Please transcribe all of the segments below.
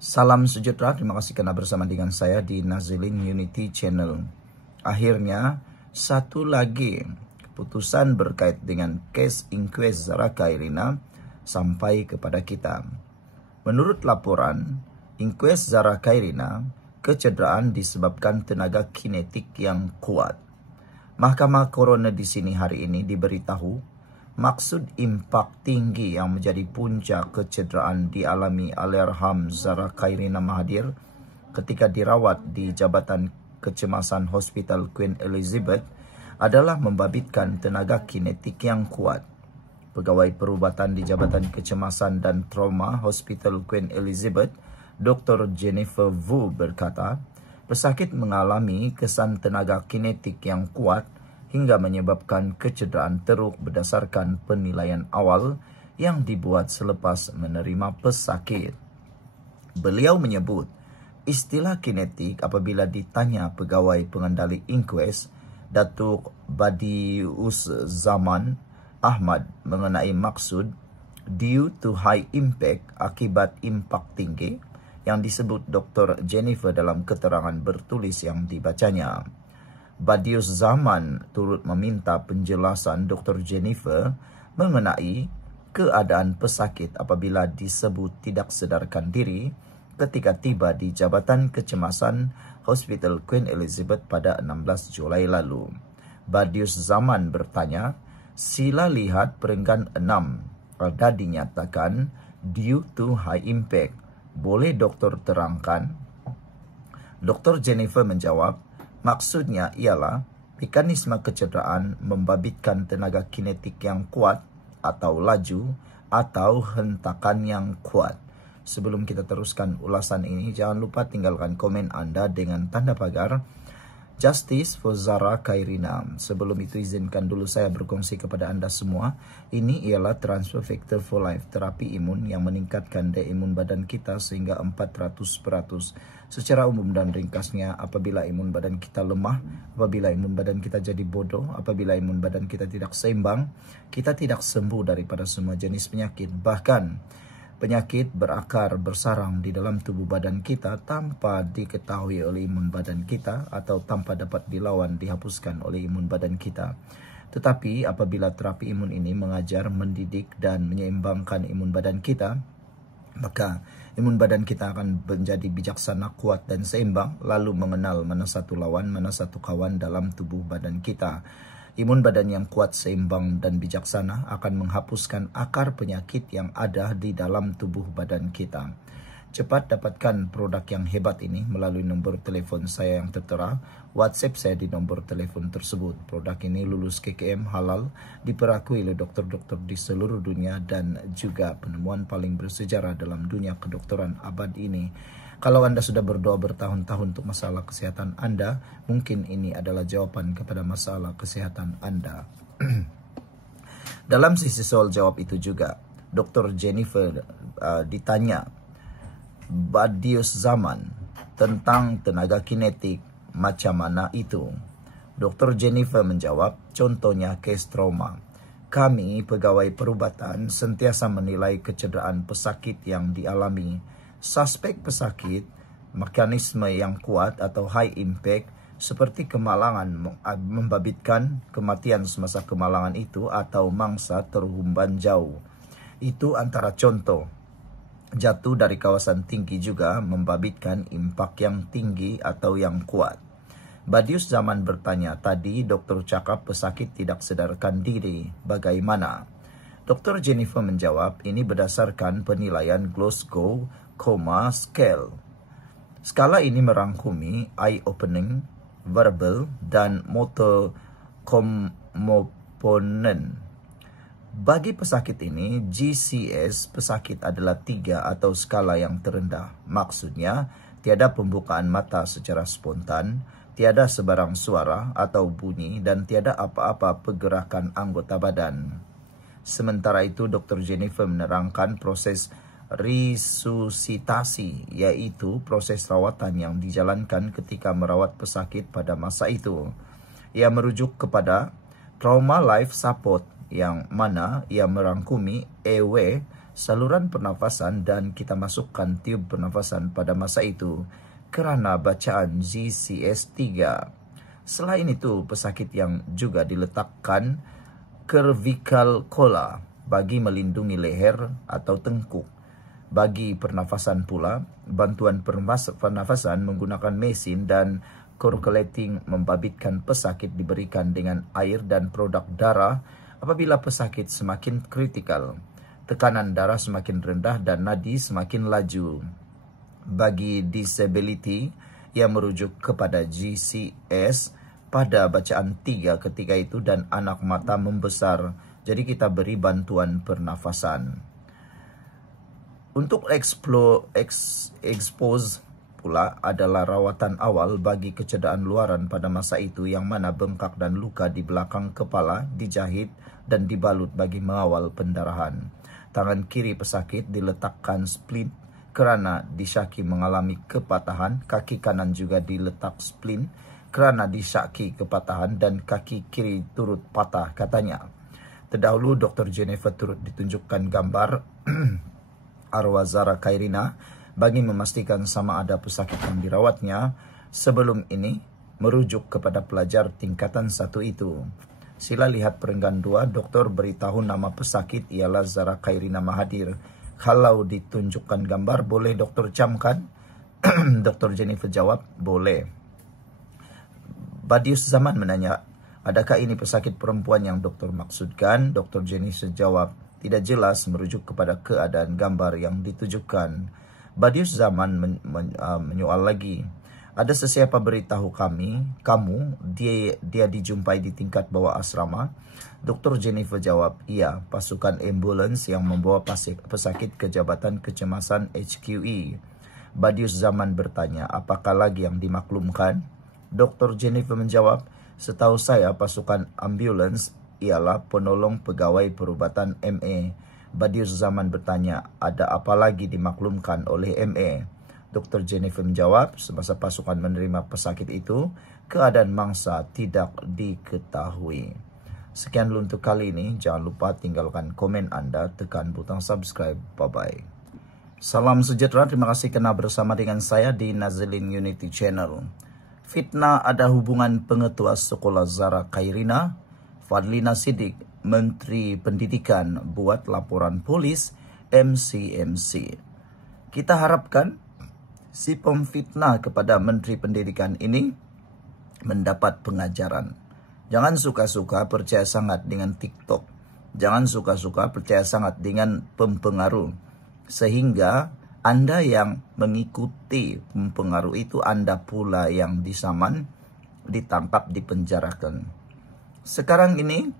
Salam sejahtera, terima kasih karena bersama dengan saya di Nazilin Unity Channel. Akhirnya, satu lagi keputusan berkait dengan case inquest Zara Khairina sampai kepada kita. Menurut laporan, inquest Zara Khairina, kecederaan disebabkan tenaga kinetik yang kuat. Mahkamah Coroner di sini hari ini diberitahu maksud impak tinggi yang menjadi punca kecederaan dialami Allahyarham Zara Khairina Mahathir ketika dirawat di Jabatan Kecemasan Hospital Queen Elizabeth adalah membabitkan tenaga kinetik yang kuat. Pegawai perubatan di Jabatan Kecemasan dan Trauma Hospital Queen Elizabeth, Dr. Jennifer Wu berkata, pesakit mengalami kesan tenaga kinetik yang kuat hingga menyebabkan kecederaan teruk berdasarkan penilaian awal yang dibuat selepas menerima pesakit. Beliau menyebut istilah kinetik apabila ditanya pegawai pengendali inquest Datuk Badius Zaman Ahmad mengenai maksud due to high impact akibat impak tinggi yang disebut Dr. Jennifer dalam keterangan bertulis yang dibacanya. Badius Zaman turut meminta penjelasan Dr. Jennifer mengenai keadaan pesakit apabila disebut tidak sedarkan diri ketika tiba di Jabatan Kecemasan Hospital Queen Elizabeth pada 16 Julai lalu. Badius Zaman bertanya, sila lihat peringkat 6 ada dinyatakan due to high impact. Boleh doktor terangkan? Dr. Jennifer menjawab, maksudnya ialah mekanisme kecederaan membabitkan tenaga kinetik yang kuat atau laju atau hentakan yang kuat. Sebelum kita teruskan ulasan ini, jangan lupa tinggalkan komen Anda dengan tanda pagar Justice for Zara Khairina. Sebelum itu izinkan dulu saya berkongsi kepada Anda semua. Ini ialah Transfer Factor for Life, terapi imun yang meningkatkan daya imun badan kita sehingga 400%. Secara umum dan ringkasnya, apabila imun badan kita lemah, apabila imun badan kita jadi bodoh, apabila imun badan kita tidak seimbang, kita tidak sembuh daripada semua jenis penyakit. Bahkan penyakit berakar bersarang di dalam tubuh badan kita tanpa diketahui oleh imun badan kita atau tanpa dapat dilawan dihapuskan oleh imun badan kita. Tetapi apabila terapi imun ini mengajar, mendidik dan menyeimbangkan imun badan kita, maka imun badan kita akan menjadi bijaksana, kuat dan seimbang, lalu mengenal mana satu lawan, mana satu kawan dalam tubuh badan kita. Imun badan yang kuat, seimbang dan bijaksana akan menghapuskan akar penyakit yang ada di dalam tubuh badan kita. Cepat dapatkan produk yang hebat ini melalui nombor telefon saya yang tertera, WhatsApp saya di nombor telefon tersebut. Produk ini lulus KKM halal, diperakui oleh dokter-dokter di seluruh dunia dan juga penemuan paling bersejarah dalam dunia kedokteran abad ini. Kalau Anda sudah berdoa bertahun-tahun untuk masalah kesehatan Anda, mungkin ini adalah jawaban kepada masalah kesehatan Anda. Dalam sisi soal jawab itu juga, Dr. Jennifer ditanya Badius Zaman tentang tenaga kinetik, macam mana itu? Dr. Jennifer menjawab, contohnya case trauma. Kami, pegawai perubatan, sentiasa menilai kecederaan pesakit yang dialami. Suspek pesakit, mekanisme yang kuat atau high impact seperti kemalangan membabitkan kematian semasa kemalangan itu atau mangsa terhumban jauh. Itu antara contoh. Jatuh dari kawasan tinggi juga membabitkan impak yang tinggi atau yang kuat. Badius Zaman bertanya, tadi dokter cakap pesakit tidak sedarkan diri, bagaimana? Dr. Jennifer menjawab, ini berdasarkan penilaian Glasgow Coma Scale. Skala ini merangkumi eye-opening, verbal, dan motor komponen. Bagi pesakit ini, GCS pesakit adalah 3 atau skala yang terendah. Maksudnya, tiada pembukaan mata secara spontan, tiada sebarang suara atau bunyi, dan tiada apa-apa pergerakan anggota badan. Sementara itu, Dr. Jennifer menerangkan proses resusitasi, yaitu proses rawatan yang dijalankan ketika merawat pesakit pada masa itu. Ia merujuk kepada trauma life support yang mana ia merangkumi airway, saluran pernafasan dan kita masukkan tiub pernafasan pada masa itu kerana bacaan GCS-3. Selain itu, pesakit yang juga diletakkan cervical collar bagi melindungi leher atau tengkuk. Bagi pernafasan pula, bantuan pernafasan menggunakan mesin dan coagulating membabitkan pesakit diberikan dengan air dan produk darah apabila pesakit semakin kritikal, tekanan darah semakin rendah dan nadi semakin laju. Bagi disability yang merujuk kepada GCS pada bacaan 3 ketika itu dan anak mata membesar, jadi kita beri bantuan pernafasan. Untuk expose pula adalah rawatan awal bagi kecederaan luaran pada masa itu yang mana bengkak dan luka di belakang kepala dijahit dan dibalut bagi mengawal pendarahan. Tangan kiri pesakit diletakkan splint kerana disyaki mengalami kepatahan, kaki kanan juga diletak splint kerana disyaki kepatahan dan kaki kiri turut patah, katanya. Terdahulu Dr. Jennifer turut ditunjukkan gambar arwah Zara Khairina bagi memastikan sama ada pesakit yang dirawatnya sebelum ini merujuk kepada pelajar tingkatan 1 itu. Sila lihat perenggan 2, doktor beritahu nama pesakit ialah Zara Khairina Mahathir. Kalau ditunjukkan gambar, boleh doktor camkan? Dr. Jennifer jawab, boleh. Badius Zaman menanya, adakah ini pesakit perempuan yang doktor maksudkan? Dr. Jennifer jawab, tidak jelas merujuk kepada keadaan gambar yang ditujukan. Badius Zaman menyoal lagi, ada sesiapa beritahu kamu, dia dijumpai di tingkat bawah asrama? Dr. Jennifer jawab, iya, pasukan ambulans yang membawa pesakit ke Jabatan Kecemasan HQE. Badius Zaman bertanya, apakah lagi yang dimaklumkan? Dr. Jennifer menjawab, setahu saya pasukan ambulans ialah penolong pegawai perubatan MA. Badius Zaman bertanya, ada apa lagi dimaklumkan oleh MA? Dr. Jennifer menjawab, semasa pasukan menerima pesakit itu, keadaan mangsa tidak diketahui. Sekian dulu untuk kali ini. Jangan lupa tinggalkan komen Anda, tekan butang subscribe. Bye-bye. Salam sejahtera, terima kasih kerana bersama dengan saya di Nazilin Unity Channel. Fitnah ada hubungan pengetua sekolah Zara Khairina. Fadlina Siddiq, Menteri Pendidikan, buat laporan polis MCMC. Kita harapkan si pemfitnah kepada Menteri Pendidikan ini mendapat pengajaran. Jangan suka-suka percaya sangat dengan TikTok. Jangan suka-suka percaya sangat dengan pempengaruh. Sehingga Anda yang mengikuti pempengaruh itu, Anda pula yang disaman, ditangkap, dipenjarakan. Sekarang ini,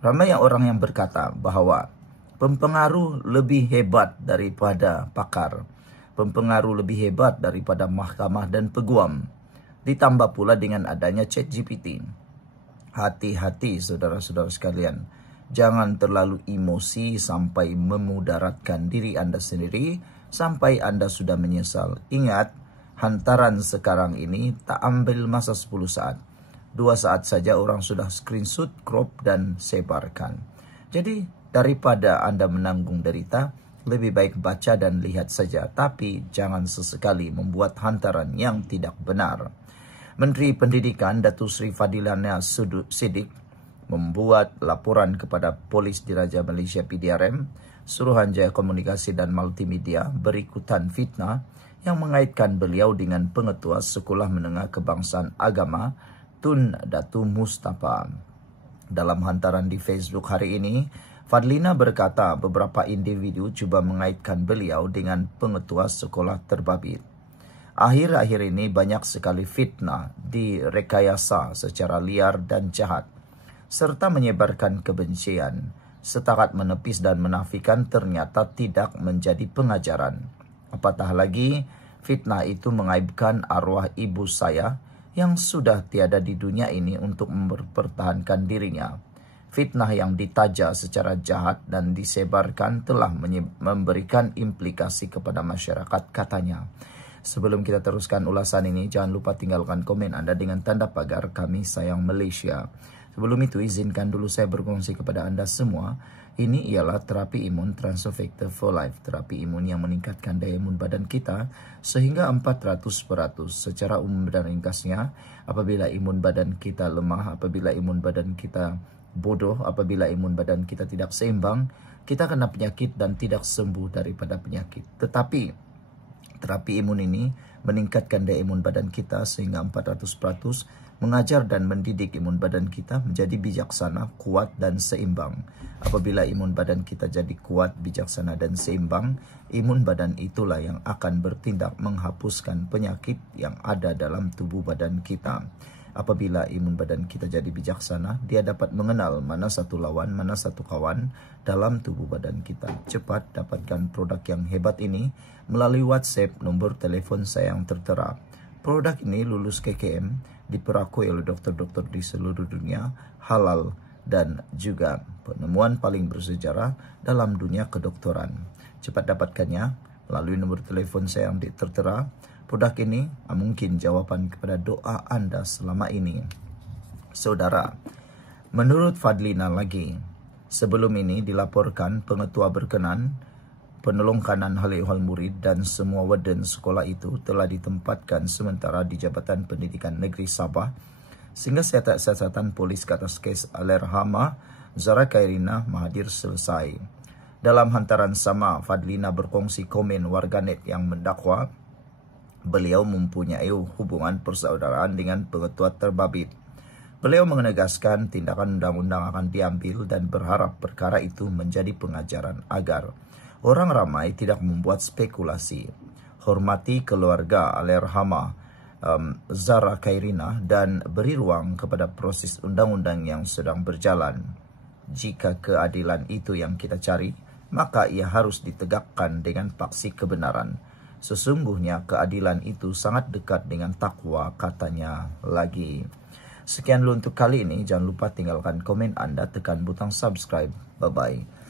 ramai orang yang berkata bahwa pempengaruh lebih hebat daripada pakar. Pempengaruh lebih hebat daripada mahkamah dan peguam. Ditambah pula dengan adanya ChatGPT. Hati-hati saudara-saudara sekalian. Jangan terlalu emosi sampai memudaratkan diri Anda sendiri sampai Anda sudah menyesal. Ingat, hantaran sekarang ini tak ambil masa 10 saat. 2 saat saja orang sudah screenshot, crop dan sebarkan. Jadi daripada Anda menanggung derita, lebih baik baca dan lihat saja. Tapi jangan sesekali membuat hantaran yang tidak benar. Menteri Pendidikan Datuk Seri Fadlina Siddiq membuat laporan kepada Polis Diraja Malaysia PDRM, Suruhanjaya Komunikasi dan Multimedia berikutan fitnah yang mengaitkan beliau dengan pengetua Sekolah Menengah Kebangsaan Agama Tun Datu Mustafa. Dalam hantaran di Facebook hari ini, Fadlina berkata beberapa individu cuba mengaitkan beliau dengan pengetua sekolah terbabit. Akhir-akhir ini banyak sekali fitnah direkayasa secara liar dan jahat, serta menyebarkan kebencian, setakat menepis dan menafikan ternyata tidak menjadi pengajaran. Apatah lagi, fitnah itu mengaibkan arwah ibu saya yang sudah tiada di dunia ini untuk mempertahankan dirinya. Fitnah yang ditaja secara jahat dan disebarkan telah memberikan implikasi kepada masyarakat, katanya. Sebelum kita teruskan ulasan ini, jangan lupa tinggalkan komen Anda dengan tanda pagar Kami Sayang Malaysia. Sebelum itu, izinkan dulu saya berkongsi kepada Anda semua. Ini ialah terapi imun Transofector for Life, terapi imun yang meningkatkan daya imun badan kita sehingga 400%. Secara umum dan ringkasnya, apabila imun badan kita lemah, apabila imun badan kita bodoh, apabila imun badan kita tidak seimbang, kita kena penyakit dan tidak sembuh daripada penyakit. Tetapi terapi imun ini meningkatkan daya imun badan kita sehingga 400%, mengajar dan mendidik imun badan kita menjadi bijaksana, kuat, dan seimbang. Apabila imun badan kita jadi kuat, bijaksana, dan seimbang, imun badan itulah yang akan bertindak menghapuskan penyakit yang ada dalam tubuh badan kita. Apabila imun badan kita jadi bijaksana, dia dapat mengenal mana satu lawan, mana satu kawan dalam tubuh badan kita. Cepat dapatkan produk yang hebat ini melalui WhatsApp nomor telepon saya yang tertera. Produk ini lulus KKM, diperakui oleh dokter-dokter di seluruh dunia, halal, dan juga penemuan paling bersejarah dalam dunia kedokteran. Cepat dapatkannya melalui nomor telepon saya yang tertera. Produk ini mungkin jawaban kepada doa Anda selama ini. Saudara, menurut Fadlina lagi, sebelum ini dilaporkan pengetua berkenan, penolong kanan Halihal Murid dan semua warden sekolah itu telah ditempatkan sementara di Jabatan Pendidikan Negeri Sabah sehingga siasatan polis ke atas kes Alerhama Zara Khairina Mahathir selesai. Dalam hantaran sama, Fadlina berkongsi komen warganet yang mendakwa beliau mempunyai hubungan persaudaraan dengan pengetua terbabit. Beliau menegaskan tindakan undang-undang akan diambil dan berharap perkara itu menjadi pengajaran agar orang ramai tidak membuat spekulasi. Hormati keluarga Alerhama Zara Khairina dan beri ruang kepada proses undang-undang yang sedang berjalan. Jika keadilan itu yang kita cari, maka ia harus ditegakkan dengan paksi kebenaran. Sesungguhnya keadilan itu sangat dekat dengan takwa, katanya lagi. Sekian dulu untuk kali ini. Jangan lupa tinggalkan komen Anda, tekan butang subscribe. Bye-bye.